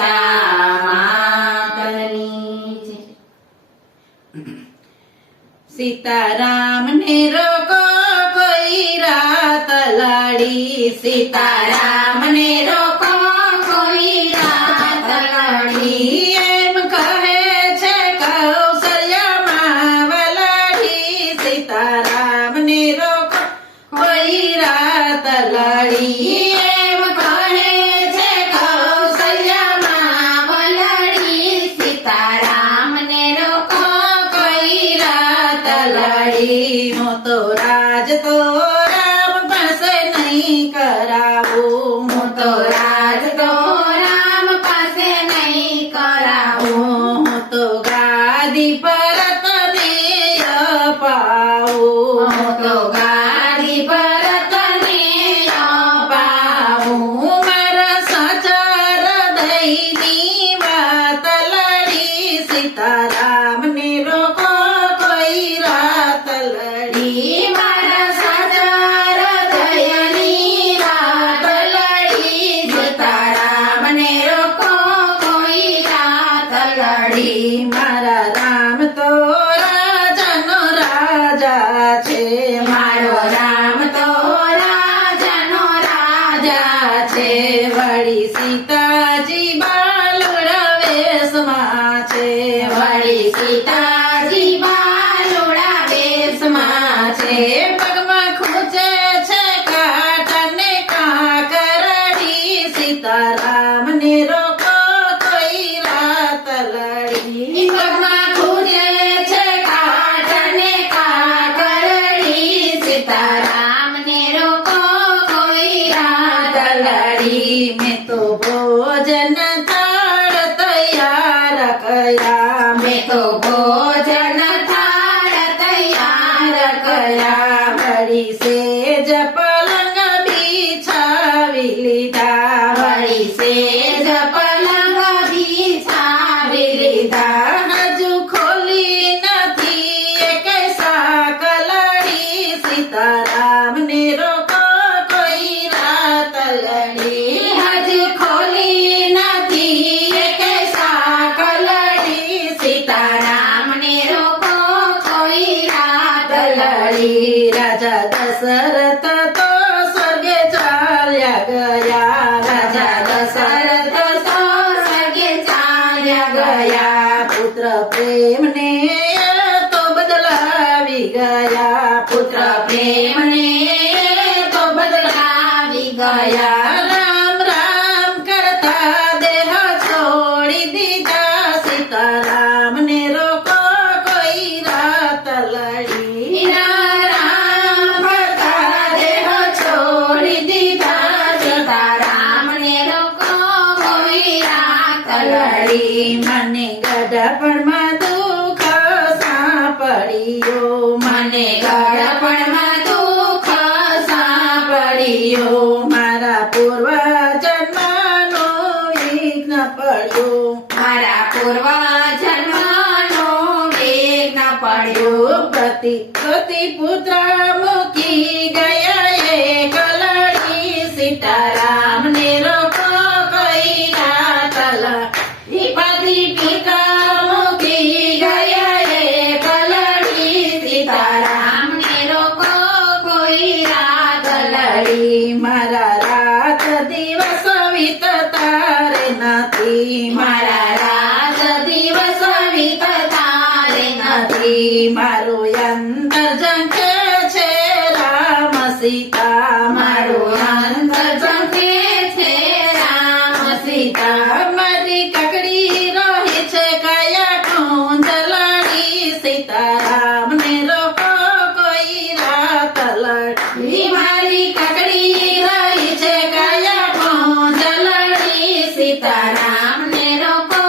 સીતા માતની જય. સીતારામ ને રોકો કોઈ રાત લડી, સીતારામ ને રોકો કોઈ રાત લડી, એમ કહે છે કૌશલ્યામાં વલડી, સીતારામ ને રોકો કોઈ રાત લડી, એમ કહે છે કૌશલ્યામાં વલડી, સીતારામ ને રોકો કોઈ રાત લડી. હું તો રાજ તો રામ પાસે નહીં કરાવું, હું તો રાજ તો રામ પાસે નહીં કરાવું, હું તો ગાદી પર તને અપાવું, હું તો ગાદી પર તને અપાવું, મારા સાચા હૃદયની વાત લડી, સીતારામ ને રોકો કોઈ રાત લડી, મારા સાચા હૃદયની વાત લડી, સીતારામ ને રોકો કોઈ રાત લડી. મારા રામ તો રાજાનો રાજા છે, મારો રામ તો રાજાનો રાજા છે, વળી સીતાજી બાલુડા વેશમાં છે, વળી સીતાજી બાલુડા વેશમાં છે, પગમાં ખૂંચે છે કાંટાને કાંકરડી, સીતારામ ને રોકો કોઈ રાત લડી, પગમાં ખૂંચે છે કાંટાને કાંકરડી, સીતારામ ને રોકો કોઈ રાત લડી. મેં તો ભોજન થાળ તૈયાર કર્યા, મેં તો ભોજન થાળ તૈયાર કર્યા, વળી સેજ પલંગ બિછાવી લીધા, વળી સેજ પલંગ બિછાવી લીધા, હજુ ખોલી નથી એક સાકલડી, સીતારામ ને રોકો કોઈ રાત લડી, હજુ ખોલી નથી એક સાકલડી, સીતારામ ને રોકો કોઈ રાત લડી. રાજા દશરથ તો સ્વર્ગે ચાલ્યા ગયા, રાજા દશરથ તો સ્વર્ગે ચાલ્યા ગયા, પુત્ર પ્રેમને તો બદલાવી ગયા, પુત્ર પ્રેમને તો બદલાવી ગયા, રામ રામ કરતા દેહ છોડી દીધા, સીતારામ ને રોકો કોઈ રાત લડી, રામ કરતા દેહ છોડી દીધા, સીતારામ ને રોકો કોઈ રાત લડી. મને ગડપણમાં દુઃખ સાંપડ્યો, મને ગડપણમાં દુઃખ સાંપડ્યો, મારા પૂર્વ જન્મનો વિઘ્ન પડ્યો, મારા પૂર્વ જન્મનો વિઘ્ન પડ્યો, પતિ પુત્ર મૂકી ગયા એક લડી, સીતારામ ને રોકો કોઈ રાત લડી, પતિ પિતા મૂકી ગયા એક લડી, સીતારામ ને રોકો કોઈ રાત લડી. મારા રાત દિવસ વીતતા રે નથી, મારા રાત દિવસ વીતતા રે નથી, મારું અંતર ઝંખે છે રામ સીતા, મારું અંતર ઝંખે છે રામ સીતા, મારી કકડી રહી છે કયા કુંજલડી, સીતારામ ને રોકો કોઈ રાત લડી, મારી કકડી રહી છે કયા કુંજલડી, સીતારામ ને રોકો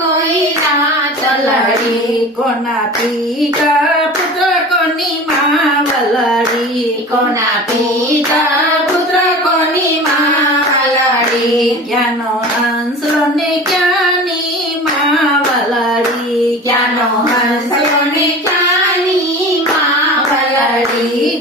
કોઈ રાત લડી. કોના પિતા પુત્ર કોની માં વલડી, કોના પિતા પુત્ર કોની માં વલડી, ક્યાંનો હંસલો ને ક્યાંની માં વલડી, ક્યાંનો હંસલો ને ક્યાંની માં વલડી,